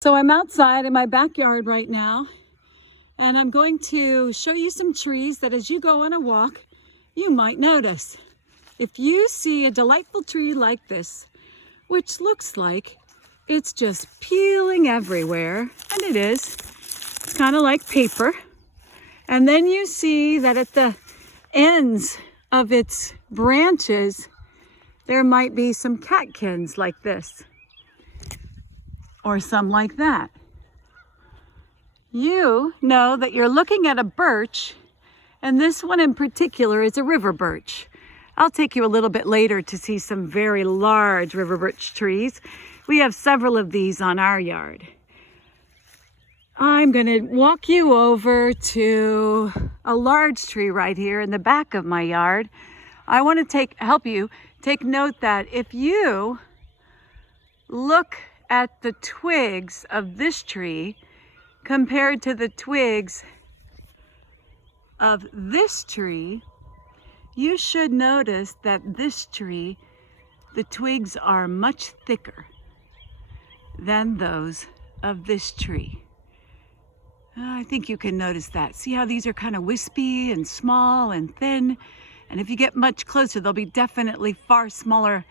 So I'm outside in my backyard right now, and I'm going to show you some trees that as you go on a walk, you might notice. If you see a delightful tree like this, which looks like it's just peeling everywhere, and it is, it's kind of like paper. And then you see that at the ends of its branches, there might be some catkins like this, or some like that. You know that you're looking at a birch, and this one in particular is a river birch. I'll take you a little bit later to see some very large river birch trees. We have several of these on our yard. I'm going to walk you over to a large tree right here in the back of my yard. I want to help you take note that if you look at the twigs of this tree compared to the twigs of this tree, you should notice that this tree, the twigs are much thicker than those of this tree. I think you can notice that. See how these are kind of wispy and small and thin? And if you get much closer, they'll be definitely far smaller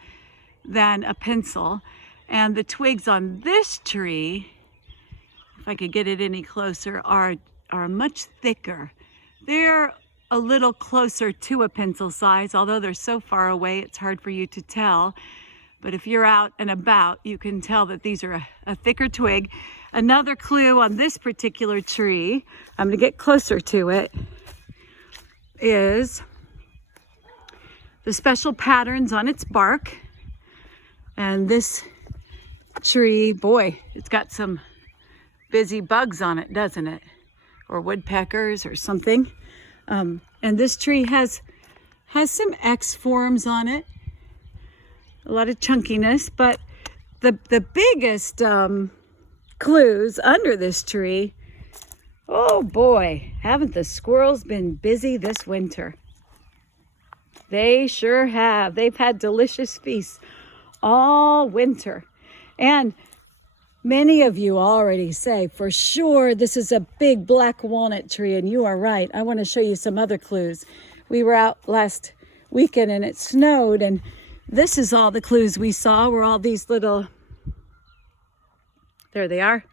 than a pencil. And the twigs on this tree, if I could get it any closer, are much thicker. They're a little closer to a pencil size, although they're so far away it's hard for you to tell. But if you're out and about, you can tell that these are a thicker twig. Another clue on this particular tree, I'm going to get closer to it, is the special patterns on its bark. And this tree, boy, it's got some busy bugs on it, doesn't it? Or woodpeckers or something. And this tree has some X forms on it, a lot of chunkiness, but the biggest clues under this tree, oh boy, haven't the squirrels been busy this winter? They sure have. They've had delicious feasts all winter. And many of you already say, for sure, this is a big black walnut tree, and you are right. I want to show you some other clues. We were out last weekend and it snowed, and this is all the clues we saw were all these little, there they are,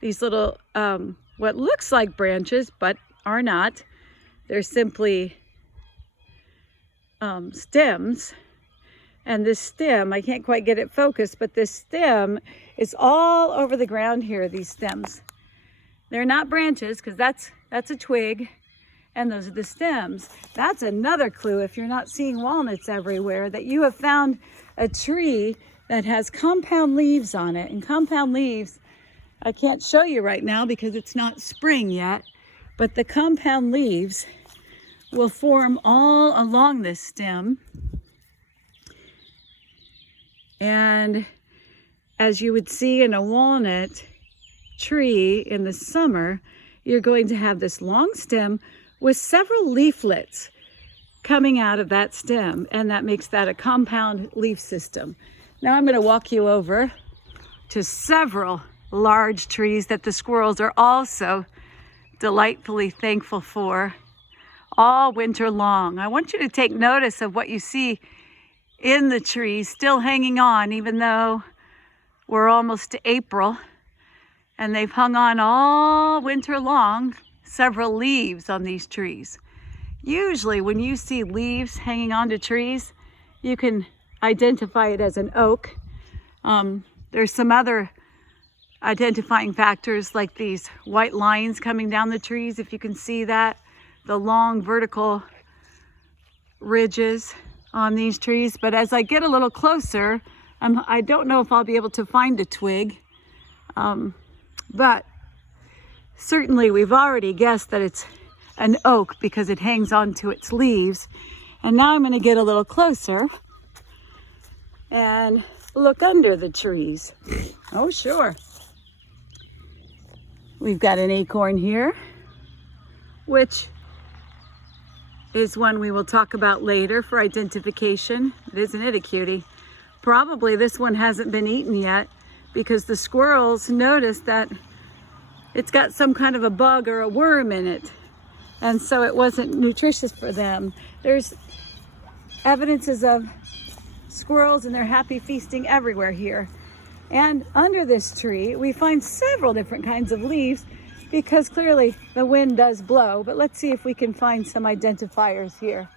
these little, what looks like branches, but are not. They're simply stems. And this stem, I can't quite get it focused, but this stem is all over the ground here, these stems. They're not branches, because that's a twig, and those are the stems. That's another clue, if you're not seeing walnuts everywhere, that you have found a tree that has compound leaves on it. And compound leaves, I can't show you right now because it's not spring yet, but the compound leaves will form all along this stem. And as you would see in a walnut tree in the summer, you're going to have this long stem with several leaflets coming out of that stem, and that makes that a compound leaf system. Now I'm going to walk you over to several large trees that the squirrels are also delightfully thankful for all winter long. I want you to take notice of what you see in the trees still hanging on, even though we're almost to April, and they've hung on all winter long. Several leaves on these trees. Usually when you see leaves hanging onto trees, you can identify it as an oak. There's some other identifying factors like these white lines coming down the trees, if you can see that, the long vertical ridges on these trees. But as I get a little closer, I don't know if I'll be able to find a twig, but certainly we've already guessed that it's an oak because it hangs onto its leaves. And now I'm going to get a little closer and look under the trees. Oh, sure. We've got an acorn here, which is one we will talk about later for identification. Isn't it a cutie? Probably this one hasn't been eaten yet because the squirrels noticed that it's got some kind of a bug or a worm in it. And so it wasn't nutritious for them. There's evidences of squirrels and their happy feasting everywhere here. And under this tree, we find several different kinds of leaves because clearly the wind does blow. But let's see if we can find some identifiers here.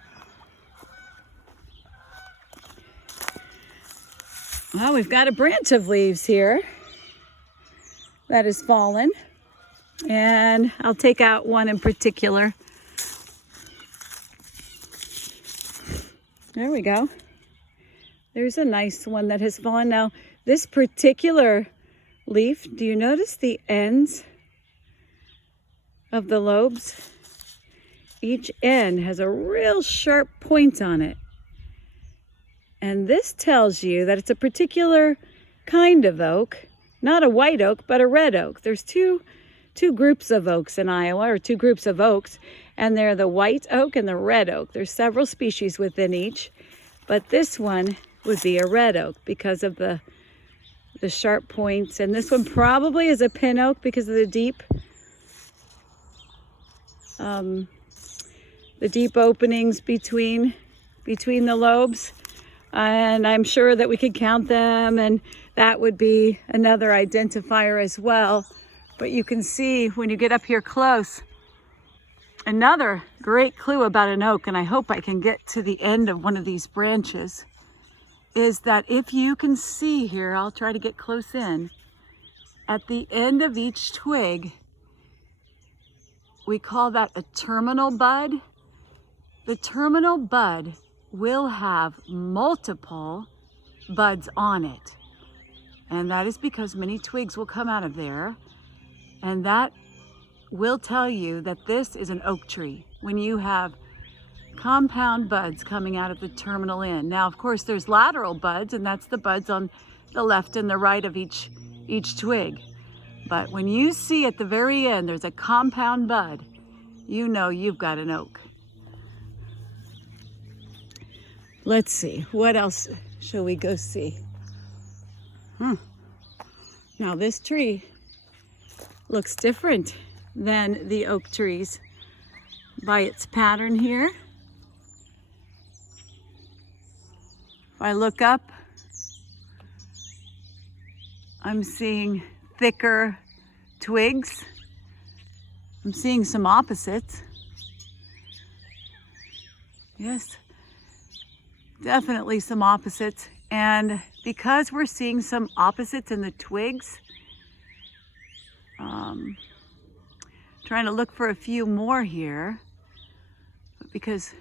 Well, we've got a branch of leaves here that has fallen. And I'll take out one in particular. There we go. There's a nice one that has fallen. Now, this particular leaf, do you notice the ends of the lobes? Each end has a real sharp point on it. And this tells you that it's a particular kind of oak, not a white oak, but a red oak. There's two groups of oaks in Iowa, or two groups of oaks, and they're the white oak and the red oak. There's several species within each, but this one would be a red oak because of the sharp points. And this one probably is a pin oak because of the deep openings between the lobes. And I'm sure that we could count them, and that would be another identifier as well. But you can see when you get up here close, another great clue about an oak, and I hope I can get to the end of one of these branches, is that if you can see here, I'll try to get close in, at the end of each twig, we call that a terminal bud. The terminal bud will have multiple buds on it. And that is because many twigs will come out of there. And that will tell you that this is an oak tree when you have compound buds coming out of the terminal end. Now, of course, there's lateral buds, and that's the buds on the left and the right of each twig. But when you see at the very end there's a compound bud, you know you've got an oak. Let's see, what else shall we go see? Now this tree looks different than the oak trees by its pattern here. If I look up, I'm seeing thicker twigs. I'm seeing some opposites. Yes, definitely some opposites. And because we're seeing some opposites in the twigs, trying to look for a few more here, because